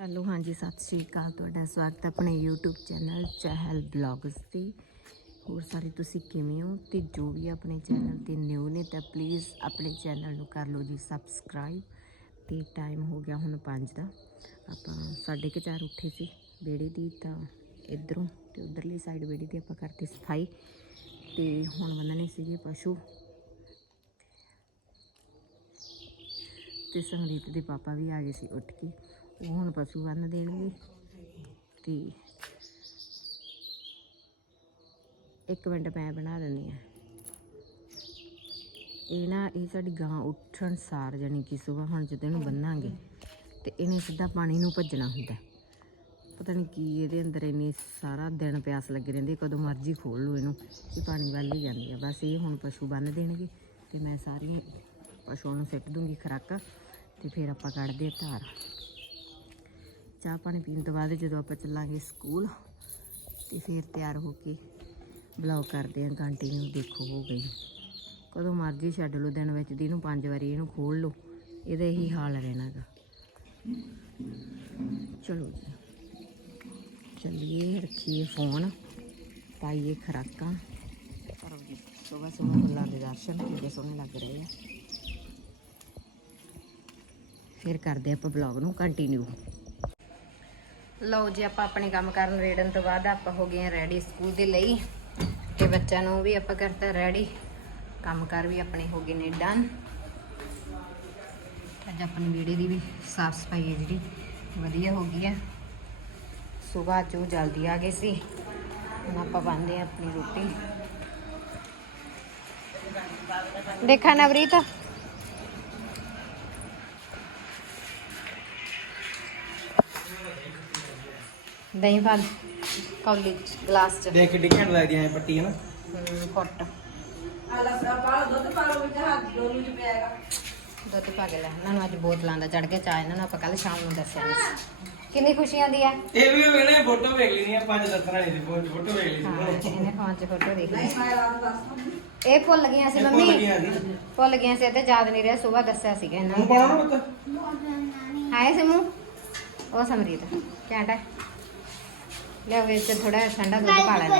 Hello, ਹਾਂਜੀ, ਸਤਿ ਸ਼੍ਰੀ ਅਕਾਲ। ਤੁਹਾਡਾ ਸਵਾਗਤ ਹੈ ਆਪਣੇ YouTube ਚੈਨਲ ਚਹਿਲ ਬਲੌਗਸ ਤੇ। ਹੋਰ ਸਾਰੇ ਤੁਸੀਂ ਕਿਵੇਂ ਹੋ? ਤੇ ਜੋ ਵੀ ਆਪਣੇ ਚੈਨਲ ਤੇ ਨਿਊ ਨੇ, ਤਾਂ ਪਲੀਜ਼ ਆਪਣੇ ਚੈਨਲ ਨੂੰ ਕਰ ਲਓ ਜੀ ਸਬਸਕ੍ਰਾਈਬ ਤੇ ਟਾਈਮ ਹੋ ਗਿਆ ਹੁਣ 5 ਦਾ। ਆਪਾਂ 4:30 ਉੱਠੇ ਸੀ ਵਿਹੜੇ ਦੀ, ਤਾਂ ਇਧਰੋਂ ਤੇ ਉਧਰਲੀ ਸਾਈਡ ਵਿਹੜੇ ਦੀ ਆਪਾਂ ਕਰਤੀ ਸਫ਼ਾਈ। ਤੇ ਹੁਣ ਬੰਨਣੇ ਸੀਗੇ ਪਸ਼ੂ। ਤੇ ਸੰਗੀਤ ਦੇ ਪਾਪਾ ਵੀ ਆ ਗਏ ਸੀ ਉੱਠ ਕੇ। ਉਹ ਹੁਣ ਪਸ਼ੂ ਬੰਨ ਦੇਣਗੇ। ਤੇ ਇੱਕ ਮਿੰਟ ਮੈਂ ਬਣਾ ਦਿੰਦੀ ਆ ਇਹ ਨਾ, ਇਹ ਸਾਡੀ ਗਾਂ ਉੱਠਣ ਸਾਰ ਜਾਨੀ ਕਿ ਸਵੇਰ ਹੁਣ ਜਦੋਂ ਇਹਨੂੰ ਬੰਨਾਂਗੇ, ਤੇ ਇਹਨੇ ਸਿੱਧਾ ਪਾਣੀ ਨੂੰ ਭੱਜਣਾ ਹੁੰਦਾ। ਪਤਾ ਨਹੀਂ ਕੀ ਇਹਦੇ ਅੰਦਰ ਇੰਨੀ ਸਾਰਾ ਦਿਨ ਪਿਆਸ ਲੱਗੀ ਰਹਿੰਦੀ, ਕਦੋਂ ਮਰਜ਼ੀ ਖੋਲ ਲਓ ਇਹਨੂੰ, ਇਹ ਪਾਣੀ ਵੱਲ ਹੀ ਜਾਂਦੀ ਆ। ਬਸ ਇਹ ਹੁਣ ਪਸ਼ੂ ਬੰਨ ਦੇਣਗੇ, ਤੇ ਮੈਂ ਸਾਰੀਆਂ ਪਸ਼ੂਆਂ ਨੂੰ ਸਿੱਟ ਦੂੰਗੀ ਖੁਰਾਕਾਂ, ਤੇ ਫਿਰ ਆਪਾਂ ਕੱਢਦੇ ਆ ਧਾਰ। ਚਾਹ ਪਾਣੀ ਪੀਣ ਤੋਂ ਬਾਅਦ ਜਦੋਂ ਆਪਾਂ ਚੱਲਾਂਗੇ ਸਕੂਲ ਤੇ ਫਿਰ ਤਿਆਰ ਹੋ ਕੇ ਬਲੌਗ ਕਰਦੇ ਆਂ ਕੰਟੀਨਿਊ ਦੇਖੋ ਹੋ ਗਈ। ਕਦੋਂ ਮਰਜ਼ੀ ਛੱਡ ਲਓ, ਦਿਨ ਵਿੱਚ ਦੀ ਨੂੰ ਪੰਜ ਵਾਰੀ ਇਹਨੂੰ ਖੋਲ ਲਓ, ਇਹਦਾ ਇਹੀ ਹਾਲ ਰਹਿਣਾਗਾ ਚਲੋ ਜੀ, ਚੱਲੀਏ, ਰੱਖੀਏ ਫੋਨ ਪਾਈਏ ਖਰਾਕਾਂ। ਕਰੋ ਜੀ ਸਵੇਰ ਸਵੇਰ ਫੁੱਲਾਂ ਦੇ ਦਰਸ਼ਨ ਕਿੰਨੇ ਸੋਹਣੇ ਲੱਗ ਰਹੇ ਆ। ਫਿਰ ਕਰਦੇ ਆਪਾਂ ਬਲੌਗ ਨੂੰ ਕੰਟੀਨਿਊ ਲਓ ਜੀ, ਆਪਾਂ ਆਪਣੇ ਕੰਮ ਕਰਨ ਰੇੜਨ ਤੋਂ ਬਾਅਦ ਆਪਾਂ ਹੋ ਗਏ ਆ ਰੈਡੀ ਸਕੂਲ ਦੇ ਲਈ ਤੇ ਬੱਚਿਆਂ ਨੂੰ ਵੀ ਆਪਾਂ ਕਰਤਾ ਰੈਡੀ ਕੰਮ ਕਰ ਵੀ ਆਪਣੇ ਹੋ ਗਏ ਨੇ ਡਨ ਅੱਜ ਆਪਣੀ ਵੀਡੀਓ ਦੀ ਵੀ ਸਾਫ਼ ਸਫ਼ਾਈ ਹੈ ਜਿਹੜੀ, ਵਧੀਆ ਹੋ ਗਈ ਹੈ। ਸਵੇਰ ਚੋਂ ਜਲਦੀ ਆ ਗਏ ਸੀ। ਹੁਣ ਆਪਾਂ ਬੰਦੇ ਆ ਆਪਣੀ ਰੋਟੀ। ਦੇਖਾ ਨਵਰੀਤ। ਦਹੀਂ ਪਾ ਕੌਲੀ ਚ ਗਲਾਸ ਚ। ਦੇਖ ਕਿੱਡੀ ਘੈਂਟ ਲੱਗਦੀ ਐ ਪੱਟੀ ਹੈ ਨਾ ਹਮ, ਫੁੱਟ ਦੁੱਧ ਪਾ ਕੇ ਲੈ ਇਹਨਾਂ ਨੂੰ ਅੱਜ ਬੋਤਲਾਂ ਦਾ ਚੜ ਗਿਆ ਚਾਹ ਇਹਨਾਂ ਨੂੰ ਆਪਾਂ ਕੱਲ ਸ਼ਾਮ ਨੂੰ ਦੱਸਿਆ ਨਹੀਂ ਸੀ। ਕਿੰਨੀ ਖੁਸ਼ੀਆਂ ਦੀ ਹੈ ਇਹ ਵੀ ਵੇਲੇ ਫੋਟੋ ਵੇਖ ਲਈ ਪੰਜ ਦੱਸਣਾ ਨਹੀਂ ਸੀ ਫੋਟੋ ਵੇਖ ਲਈ ਹਾਂ ਸੀ ਇਹਨੇ ਫੋਨ 'ਚ ਫੋਟੋ ਦੇਖ ਲਈ। ਇਹ ਭੁੱਲ ਗਈਆਂ ਸੀ ਇਹ ਭੁੱਲ ਮੰਮੀ ਗਈਆਂ ਸੀ। ਭੁੱਲ ਗਈਆਂ ਸੀ ਤੇ ਯਾਦ ਨਹੀਂ ਰਿਹਾ ਸਵੇਰ ਦੱਸਿਆ ਸੀਗਾ ਇਹਨਾਂ ਨੂੰ ਪਾਉਣਾ ਨਾ ਪੁੱਤ? ਹਾਏ ਸਿਮੂ ਉਹ ਸਮਰੀਤ ਘੈਂਟ ਹੈ ਲੈ ਵਿੱਚ ਥੋੜਾ ਠੰਡਾ ਦੁੱਧ ਪਾ ਲੈਣਾ।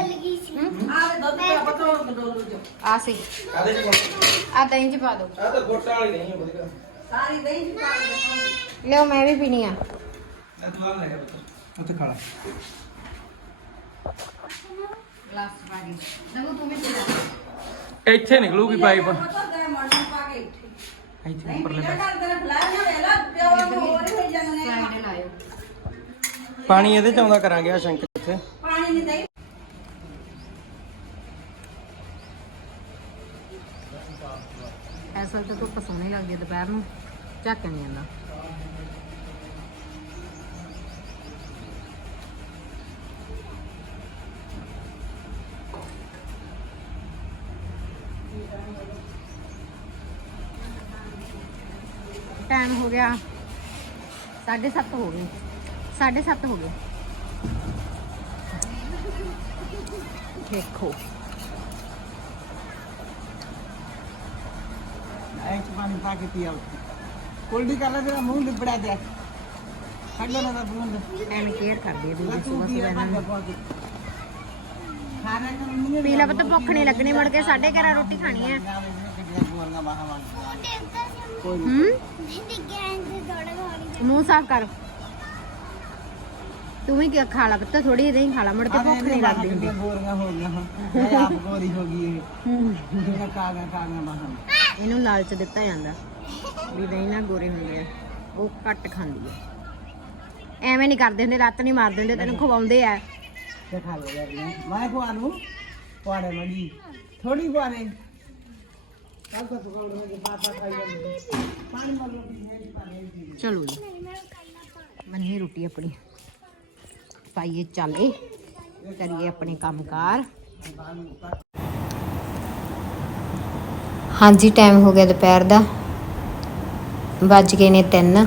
ਆ ਸੀ। ਕਾਦੇ ਚ ਆ ਦਹੀਂ 'ਚ ਪਾ ਦੋ। ਆ ਤਾਂ ਗੋਟਾ ਵਾਲੀ ਨਹੀਂ ਹੈ ਵਧੀਆ। ਲਿਓ ਮੈਂ ਵੀ ਪੀਣੀ ਆ। ਨਾ ਤੂੰ ਲੈ ਗਿਆ ਗਲਾਸ ਪਾ ਤੂੰ ਵੀ ਇੱਥੇ ਨਿਕਲੂਗੀ ਪਾਈਪ ਇੱਥੇ। ਉੱਪਰਲੇ ਪਾਸੇ ਸਾਈਡ ਲਾਇਓ। ਪਾਣੀ ਇਹਦੇ ਚ ਆਉਂਦਾ ਕਰਾਂਗੇ ਆ ਸ਼ੰਕ ਇੱਥੇ। ਐਸਾ ਤਾਂ ਧੁੱਪ ਸੋਹਣੀ ਲੱਗਦੀ ਹੈ ਦੁਪਹਿਰ ਨੂੰ ਝੱਕ ਨਹੀਂ ਆਉਂਦਾ ਟਾਈਮ ਹੋ ਗਿਆ 7:30 ਹੋ ਗਏ 7:30 ਹੋ ਗਏ। ਦੇਖੋ ਐਂ ਚ ਪਾਣੀ ਪਾ ਕੇ ਪੀਆ ਕੋਲਡੀ ਕਰ ਲੈ ਤੇਰਾ ਮੂੰਹ ਲਿਬੜਾ ਦੇ ਕੱਢ ਲੈ ਨਾ ਬੂੰਦ ਐਵੇਂ ਕੇਅਰ ਕਰਦੀ ਹੈ ਦੂਜੀ ਤੂੰ ਸੁਬਹ ਪੀਆ ਸੁਬਹ ਇਹਨਾਂ ਪਾ ਨੂੰ ਕੇ ਖਾਣਾ ਤਾਂ ਨਹੀਂ ਪੀ ਲੈ ਪੁੱਤ ਭੁੱਖ ਨਹੀਂ ਲੱਗਣੀ ਮੁੜ ਕੇ 11:30 ਰੋਟੀ ਖਾਣੀ ਹੈ ਕੋਈ ਹੂੰ ਮੂੰਹ ਸਾਫ਼ ਕਰ ਤੂੰ ਵੀ ਕੀ ਖਾ ਲਾ ਪੁੱਤ ਥੋੜੀ ਜਿਹੀ ਖਾ ਲਾ ਮੁੜ ਕੇ ਭੁੱਖ ਨਹੀਂ ਲੱਗਦੀ। ਹੁੰਦੀ ਗੋਰੀਆਂ ਹੋ ਗਈਆਂ ਹੁਣ। ਇਹ ਆਪ ਗੋਰੀ ਹੋ ਗਈ ਇਹ। ਜਿਹੜਾ ਕਾਗਾ ਕਾਗਾ ਬਾਹਰ ਇਹਨੂੰ ਲਾਲਚ ਦਿੱਤਾ ਜਾਂਦਾ ਵੀ ਦਹੀਂ ਨਾਲ ਗੋਰੇ ਹੁੰਦੇ ਆ ਉਹ ਘੱਟ ਖਾਂਦੀ ਹੈ ਐਵੇਂ ਨਹੀਂ ਕਰਦੇ ਹੁੰਦੇ ਲੱਤ ਨਹੀਂ ਮਾਰਦੇ ਹੁੰਦੇ ਤੈਨੂੰ ਖਵਾਉਂਦੇ ਆ। ਤੇ ਖਾ ਲੈ ਯਾਰ ਮੈਂ ਖਵਾ ਲੂੰ ਪਾੜੇ ਮੜੀ ਥੋੜੀ ਪਾੜੇ ਮਰ ਚਲੋ ਜੀ। ਮੰਨੀ ਰੋਟੀ ਆਪਣੀ। ਪਾਈਏ ਚਾਲੇ, ਕਰੀਏ ਆਪਣੇ ਕੰਮਕਾਰ। ਹਾਂਜੀ ਟਾਈਮ ਹੋ ਗਿਆ ਦੁਪਹਿਰ ਦਾ। ਵੱਜ ਗਏ ਨੇ 3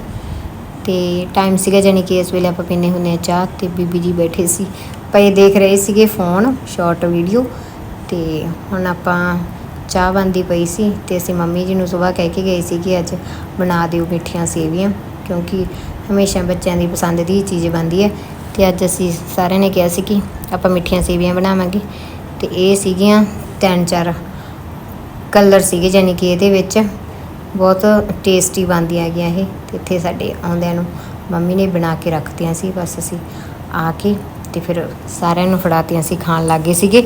ਤੇ ਟਾਈਮ ਸੀਗਾ ਜਾਨੀ ਕਿ ਇਸ ਵੇਲੇ ਆਪਾਂ ਪੀਨੇ ਹੁੰਨੇ ਆ ਚਾਹ, ਤੇ ਬੀਬੀ ਜੀ ਬੈਠੇ ਸੀ। ਪਏ ਦੇਖ ਰਹੇ ਸੀਗੇ ਫੋਨ ਸ਼ਾਰਟ ਵੀਡੀਓ ਤੇ ਹੁਣ ਆਪਾਂ ਚਾਹ ਬੰਦੀ ਪਈ ਸੀ, ਤੇ ਅਸੀਂ ਮੰਮੀ ਜੀ ਨੂੰ ਸਵੇਰ ਕਹਿ ਕੇ ਗਏ ਸੀ ਕਿ ਅੱਜ ਬਣਾ ਦਿਓ ਮਿੱਠੀਆਂ ਸੇਵੀਆਂ, ਕਿਉਂਕਿ ਹਮੇਸ਼ਾ ਬੱਚਿਆਂ ਦੀ ਪਸੰਦ ਦੀ ਹੀ ਚੀਜ਼ ਬਣਦੀ ਹੈ। ਤੇ ਅੱਜ ਅਸੀਂ ਸਾਰਿਆਂ ਨੇ ਕਿਹਾ ਸੀ ਕਿ ਆਪਾਂ ਮਿੱਠੀਆਂ ਸੇਵੀਆਂ ਬਣਾਵਾਂਗੇ ਤੇ ਇਹ ਸੀਗੀਆਂ ਤਿੰਨ ਚਾਰ ਕਲਰ ਸੀਗੇ ਯਾਨੀ ਕਿ ਇਹਦੇ ਵਿੱਚ ਬਹੁਤ ਟੇਸਟੀ ਬਣਦੀਆਂ ਹੈਗੀਆਂ ਇਹ। ਤੇ ਇੱਥੇ ਸਾਡੇ ਆਉਂਦਿਆਂ ਨੂੰ ਮੰਮੀ ਨੇ ਬਣਾ ਕੇ ਰੱਖਤੀਆਂ ਸੀ, ਬਸ ਅਸੀਂ ਆ ਕੇ ਤੇ ਫਿਰ ਸਾਰਿਆਂ ਨੂੰ ਫੜਾਤੀਆਂ ਸੀ, ਖਾਣ ਲੱਗੇ ਸੀਗੇ।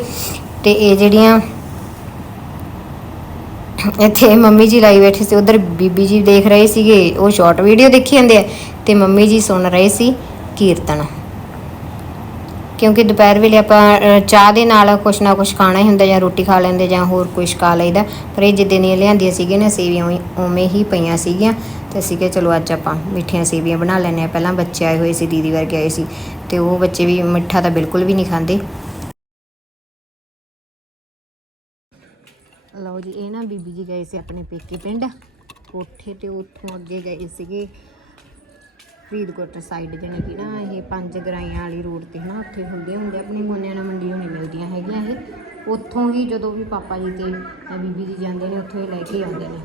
ਤੇ ਇਹ ਜਿਹੜੀਆਂ ਇੱਥੇ ਮੰਮੀ ਜੀ ਲਾਈ ਬੈਠੇ ਸੀ, ਉਧਰ ਬੀਬੀ ਜੀ ਦੇਖ ਰਹੇ ਸੀਗੇ, ਉਹ ਸ਼ਾਰਟ ਵੀਡੀਓ ਦੇਖੀ ਜਾਂਦੇ ਆ। ਤੇ ਮੰਮੀ ਜੀ ਸੁਣ ਰਹੇ ਸੀ ਕੀਰਤਨ। ਕਿਉਂਕਿ ਦੁਪਹਿਰ ਵੇਲੇ ਆਪਾਂ ਚਾਹ ਦੇ ਨਾਲ ਕੁਛ ਨਾ ਕੁਛ ਖਾਣਾ ਹੀ ਹੁੰਦਾ ਜਾਂ ਰੋਟੀ ਖਾ ਲੈਂਦੇ ਜਾਂ ਹੋਰ ਕੁਛ ਖਾ ਲਈਦਾ। ਪਰ ਇਹ ਜਿੱਦਾਂ ਦੀਆਂ ਲਿਆਂਦੀਆਂ ਸੀਗੀਆਂ ਨਾ, ਸੇਵੀਆਂ ਉਵੇਂ- ਹੀ ਪਈਆਂ ਸੀਗੀਆਂ। ਤੇ ਅਸੀਂ ਕਿਹਾ, ਚਲੋ ਅੱਜ ਆਪਾਂ ਮਿੱਠੀਆਂ ਸੇਵੀਆਂ ਬਣਾ ਲੈਂਦੇ ਆ ਪਹਿਲਾਂ ਬੱਚੇ ਆਏ ਹੋਏ ਸੀ, ਦੀਦੀ ਵਰਗੇ ਆਏ ਸੀ। ਤੇ ਉਹ ਬੱਚੇ ਵੀ ਮਿੱਠਾ ਤਾਂ ਬਿਲਕੁਲ ਵੀ ਨਹੀਂ ਖਾਂਦੇ। ਲਓ ਜੀ, ਇਹ ਨਾ ਬੀਬੀ ਜੀ ਗਏ ਸੀ ਆਪਣੇ ਪੇਕੇ ਪਿੰਡ। ਕੋਠੇ ਤੇ ਉੱਥੋਂ ਅੱਗੇ ਗਏ ਸੀਗੇ। ਫਰੀਦਕੋਟ ਸਾਈਡ ਜਾਣੀ ਕਿ ਨਾ ਇਹ ਪੰਜ ਗਰਾਈਆਂ ਵਾਲੀ ਰੋਡ ਤੇ ਹਨਾ ਉੱਥੇ ਹੁੰਦੇ ਹੁੰਦੇ ਆਪਣੀ ਮੋਨਿਆਣਾ ਮੰਡੀ ਹੋਣੀ ਮਿਲਦੀਆਂ ਹੈਗੀਆਂ ਇਹ। ਉੱਥੋਂ ਹੀ ਜਦੋਂ ਵੀ ਪਾਪਾ ਜੀ ਤੇ ਬੀਬੀ ਜੀ ਜਾਂਦੇ ਨੇ ਉੱਥੋਂ ਹੀ ਲੈ ਕੇ ਆਉਂਦੇ ਨੇ।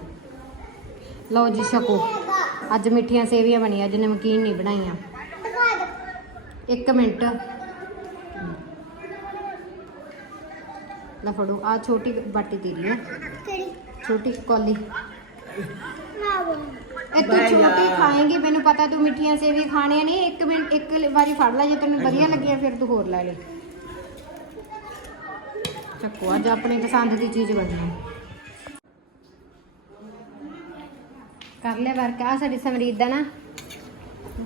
ਲਓ ਜੀ ਛਕੋ। ਅੱਜ ਮਿੱਠੀਆਂ ਸੇਵੀਆਂ ਬਣੀਆਂ ਅੱਜ ਨਮਕੀਨ ਨਹੀਂ ਬਣਾਈਆਂ। ਇੱਕ ਮਿੰਟ। ਲੈ ਫੜੋ ਆ ਛੋਟੀ ਬਾਟੀ ਤੇਰੀ ਹੈ। ਛੋਟੀ ਕੌਲੀ। ਇਹ ਤੂੰ ਛੋਟੀ ਖਾਏਂਗੀ ਮੈਨੂੰ ਪਤਾ ਤੂੰ ਮਿੱਠੀਆਂ ਸੇਵੀ ਖਾਣੀਆਂ ਨਹੀਂ ਇੱਕ ਮਿੰਟ ਇੱਕ ਵਾਰੀ ਫੜ ਲੈ ਜੇ ਤੈਨੂੰ ਵਧੀਆ ਲੱਗਿਆ ਫਿਰ ਤੂੰ ਹੋਰ ਲੈ ਲੈ। ਚੱਕੋ ਅੱਜ ਆਪਣੀ ਪਸੰਦ ਦੀ ਚੀਜ਼ ਬਣਨੀ ਕਰ ਲੈ ਵਰਕ ਆ ਸਾਡੀ ਸਮਰੀਤ ਦਾ ਨਾ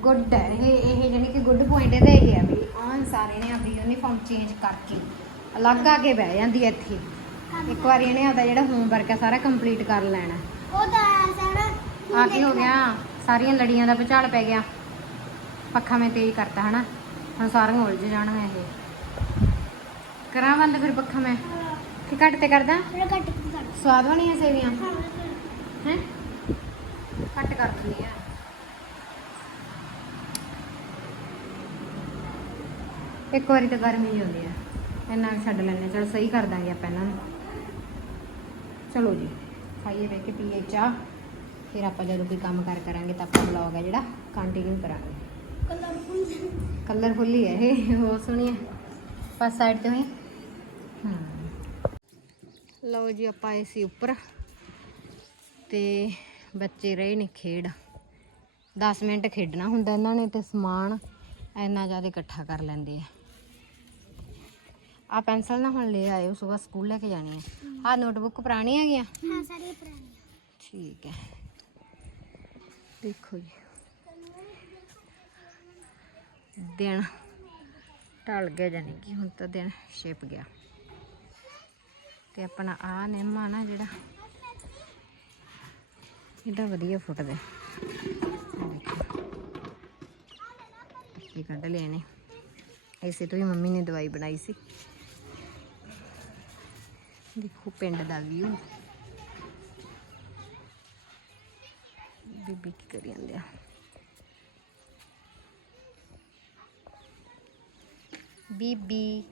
ਗੁੱਡ ਹੈ। ਇਹ ਇਹ ਜਾਨੀ ਕਿ ਗੁੱਡ ਪੁਆਇੰਟ ਇਹਦਾ ਇਹ ਹੈ ਵੀ ਆਨ ਸਾਰੇ ਨੇ ਆਪਣੀ ਯੂਨੀਫਾਰਮ ਚੇਂਜ ਕਰਕੇ ਅਲੱਗ ਆ ਕੇ ਬਹਿ ਜਾਂਦੀ ਹੈ ਇੱਥੇ। ਇੱਕ ਵਾਰੀ ਇਹਨੇ ਆਪਦਾ ਜਿਹੜਾ ਹੋਮਵਰਕ ਹੈ ਸਾਰਾ ਕੰਪਲੀਟ ਕਰ ਲੈਣਾ। ਆ ਕੀ ਹੋ ਗਿਆ? ਸਾਰੀਆਂ ਲੜੀਆਂ ਦਾ ਭੁਚਾਲ ਪੈ ਗਿਆ। ਪੱਖਾ ਮੈਂ ਤੇਜ਼ ਕਰਤਾ ਹਨਾ? ਹੁਣ ਸਾਰੀਆਂ ਉਲਝ ਜਾਣਗੀਆਂ ਇਹ। ਕਰਾਂ ਬੰਦ ਫਿਰ ਪੱਖਾ ਮੈਂ? ਕਿ ਘੱਟ ਤੇ ਕਰਦਾ? ਸਵਾਦ ਬਣੀਆਂ ਸੇਵੀਆਂ? ਹੈ ਘੱਟ ਕਰ ਦਿੰਦੀ ਆ। ਇੱਕ ਵਾਰੀ ਤਾਂ ਗਰਮੀ ਹੀ ਹੁੰਦੀ ਆ। ਇਹਨਾਂ ਨੂੰ ਛੱਡ ਲੈਣੇ ਚਲ ਸਹੀ ਕਰ ਦਾਂਗੇ ਆਪਾਂ ਇਹਨਾਂ ਨੂੰ। ਚਲੋ ਜੀ ਖਾਈਏ ਬਹਿ ਕੇ ਪੀਏ ਚਾਹ। ਫਿਰ ਆਪਾਂ ਜਦੋਂ ਕੋਈ ਕੰਮ ਕਾਰ ਕਰਾਂਗੇ ਤਾਂ ਆਪਾਂ ਵਲੌਗ ਹੈ ਜਿਹੜਾ ਕੰਟੀਨਿਊ ਕਰਾਂਗੇ। ਕਲਰਫੁੱਲ ਹੀ ਹੈ ਇਹ ਬਹੁਤ ਸੋਹਣੀ ਹੈ ਫਸਟ ਸਾਈਡ ਤੋਂ ਹੀ। ਹਮ ਲਓ ਜੀ ਆਪਾਂ ਆਏ ਸੀ ਉੱਪਰ। ਤੇ ਬੱਚੇ ਰਹੇ ਨੇ ਖੇਡ। 10 ਮਿੰਟ ਖੇਡਣਾ ਹੁੰਦਾ ਇਹਨਾਂ ਨੇ ਤੇ ਸਮਾਨ ਇੰਨਾ ਜ਼ਿਆਦਾ ਇਕੱਠਾ ਕਰ ਲੈਂਦੇ ਆ। ਆ ਪੈਨਸਲ ਨਾ ਹੁਣ ਲੈ ਆਇਓ ਸਵੇਰ ਸਕੂਲ ਲੈ ਕੇ ਜਾਣੀ ਹੈ ਆ ਨੋਟਬੁੱਕ ਪੁਰਾਣੀ ਹੈਗੀਆਂ ਹਾਂ ਸਾਰੀ ਪੁਰਾਣੀ ਠੀਕ ਹੈ। ਦੇਖੋ ਜੀ। ਦਿਨ ਢਲ ਗਿਆ ਜਾਨੀ ਕਿ ਹੁਣ ਤਾਂ ਦਿਨ ਛਿਪ ਗਿਆ। ਤੇ ਆਪਣਾ ਆ ਨਿੰਮਾ ਨਾ ਜਿਹੜਾ, ਇਹਦਾ ਵਧੀਆ ਫੁੱਟਦਾ। ਆਹ ਕੱਢ ਲਿਆ ਨੇ ਐਸੇ ਤੋਂ ਹੀ ਮੰਮੀ ਨੇ ਦਵਾਈ ਬਣਾਈ ਸੀ। ਦੇਖੋ ਪਿੰਡ ਦਾ ਵਿਊ ਬੀਬੀ ਕੀ ਕਰੀ ਜਾਂਦੇ ਆ? ਬੀਬੀ।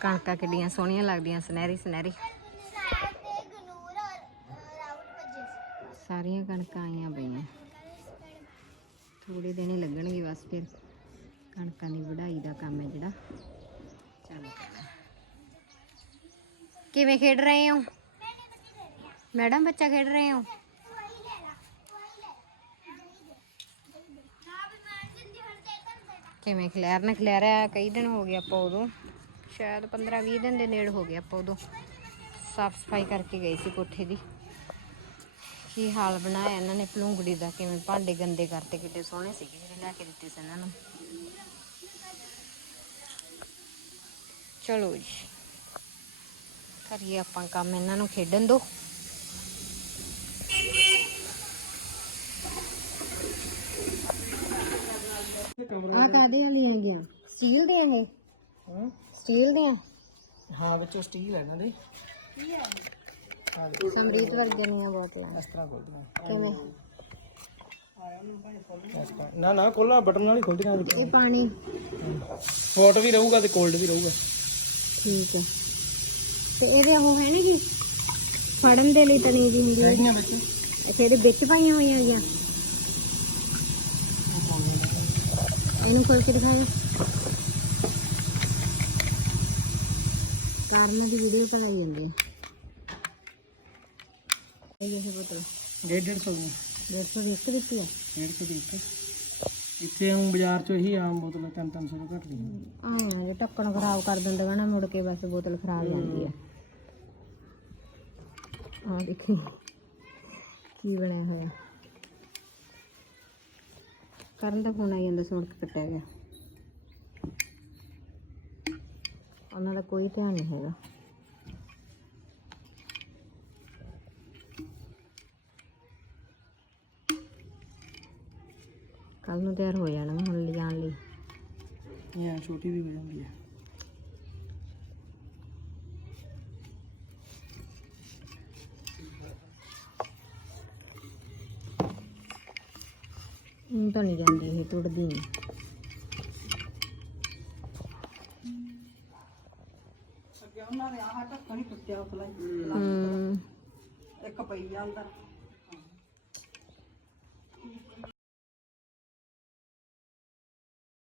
ਕਣਕਾਂ ਕਿੱਡੀਆਂ ਸੋਹਣੀਆਂ ਲੱਗਦੀਆਂ, ਸੁਨਹਿਰੀ ਸੁਨਹਿਰੀ। ਸਾਰੀਆਂ ਕਣਕਾਂ ਆਈਆਂ ਪਈਆਂ। ਥੋੜੇ ਦਿਨ ਲੱਗਣਗੇ ਬਸ ਫਿਰ। ਕਣਕਾਂ ਦੀ ਵਢਾਈ ਦਾ ਕੰਮ ਹੈ ਜਿਹੜਾ। ਕਿਵੇਂ ਖੇਡ ਰਹੇ ਹੋ? ਮੈਡਮ, ਬੱਚਾ ਖੇਡ ਰਹੇ ਹੋ? ਕਿਵੇਂ ਖਿਲਾਰਨਾ ਖਿਲਾਰਿਆ ਕਈ ਦਿਨ ਹੋ ਗਏ ਆਪਾਂ ਉਦੋਂ। ਸ਼ਾਇਦ 15 20 ਦਿਨ ਦੇ ਨੇੜੇ ਹੋ ਗਏ ਆਪਾਂ ਉਦੋਂ। ਸਾਫ਼ ਸਫ਼ਾਈ ਕਰਕੇ ਗਏ ਸੀ ਕੋਠੇ ਦੀ। ਕੀ ਹਾਲ ਬਣਾਇਆ ਇਹਨਾਂ ਨੇ? ਪਲੂੰਗੜੀ ਦਾ ਕਿਵੇਂ ਭਾਂਡੇ ਗੰਦੇ ਕਰਤੇ, ਕਿੱਡੇ ਸੋਹਣੇ ਸੀਗੇ ਜਿਹੜੇ ਲੈ ਕੇ ਦਿੱਤੇ ਸੀ ਇਹਨਾਂ ਨੂੰ। ਚਲੋ ਜੀ। ਕਰੀਏ ਆਪਾਂ ਕੰਮ ਇਹਨਾਂ ਨੂੰ ਖੇਡਣ ਦੋ। ਆ ਕਾਦੇ ਵਾਲੀਆਂ ਹੈਗੀਆਂ ਸਟੀਲ ਦੀਆਂ ਇਹ? ਹਾਂ। ਸਟੀਲ ਦੀਆਂ ਹਾਂ ਵਿੱਚੋਂ ਸਟੀਲ ਹੈ ਇਹਨਾਂ ਦੇ। ਸਮਰੀਤ ਵਰਗੀਆਂ ਦੀਆਂ ਬੋਤਲਾਂ। ਇਸ ਤਰ੍ਹਾਂ ਖੋਲਦੀਆਂ ਕਿਵੇਂ? ਨਾ ਨਾ ਖੋਲਣਾ ਬਟਨ ਨਾਲ ਹੀ ਖੋਲਦੀਆਂ। ਇਹ ਪਾਣੀ। ਹੌਟ ਵੀ ਰਹੂਗਾ ਤੇ ਕੋਲਡ ਵੀ ਰਹੂਗਾ। ਠੀਕ ਹੈ ਤੇ ਇਹਦੇ ਉਹ ਹੈ ਨੀ ਜੀ ਫੜਨ ਦੇ ਲਈ ਤਣੀ ਜੀ ਹੁੰਦੀ। ਹੈ ਹੈਗੀਆਂ ਵਿੱਚ। ਅੱਛਾ ਇਹਦੇ ਵਿੱਚ ਪਾਈਆਂ ਹੋਈਆਂ ਹੈਗੀਆਂ। ਇਹਨੂੰ ਖੋਲ ਕੇ ਦਿਖਾਓ ਕਾਰਨ ਦੀ ਵੀਡੀਓ ਚਲਾਈ ਜਾਂਦੀ ਇਹ ਇਹ ਬੋਤਲ 150 ਦੀਆਂ 150 ਦੀ ਇੱਕ ਦਿੱਤੀ ਆ। 150 ਦੀ ਇੱਕ। ਇੱਥੇ ਹੁਣ ਬਾਜ਼ਾਰ ਚੋਂ ਹੀ ਆਮ ਬੋਤਲ 3-300 ਤੋਂ ਘੱਟ ਦੀਆਂ। ਆਇਆ ਜੇ ਢੱਕਣ ਖਰਾਬ ਕਰ ਦਿੰਦੇ ਨਾ, ਮੁੜ ਕੇ ਬਸ ਬੋਤਲ ਖਰਾਬ ਜਾਂਦੀ ਹੈ ਆ ਦੇਖੀ, ਕੀ ਬਣਿਆ ਹੋਇਆ। ਕਰਨ ਦਾ ਫੋਨ ਆਈ ਜਾਂਦਾ, ਸੁਣ ਕੇ ਕੱਟਿਆ ਗਿਆ। ਉਹਨਾਂ ਦਾ ਕੋਈ ਧਿਆਨ ਨਹੀਂ ਹੈਗਾ। ਕੱਲ ਨੂੰ ਤਿਆਰ ਹੋ ਜਾਣਾ ਮੈਂ ਹੁਣ ਲਿਜਾਣ ਲਈ। ਇਹ ਛੋਟੀ ਵੀ ਹੋ ਜਾਂਦੀ ਹੈ ਹੁਣ ਤਾਂ ਨਹੀਂ ਜਾਂਦੀ ਇਹ ਟੁੱਟਦੀ ਨਹੀਂ ਅੱਗੇ ਉਹਨਾਂ ਨੇ ਆਹ ਢੱਕਣ ਹੀ ਟੁੱਟਿਆ ਉਤਲਾ ਹੂੰ ਇੱਕ ਪਈ ਅੰਦਰ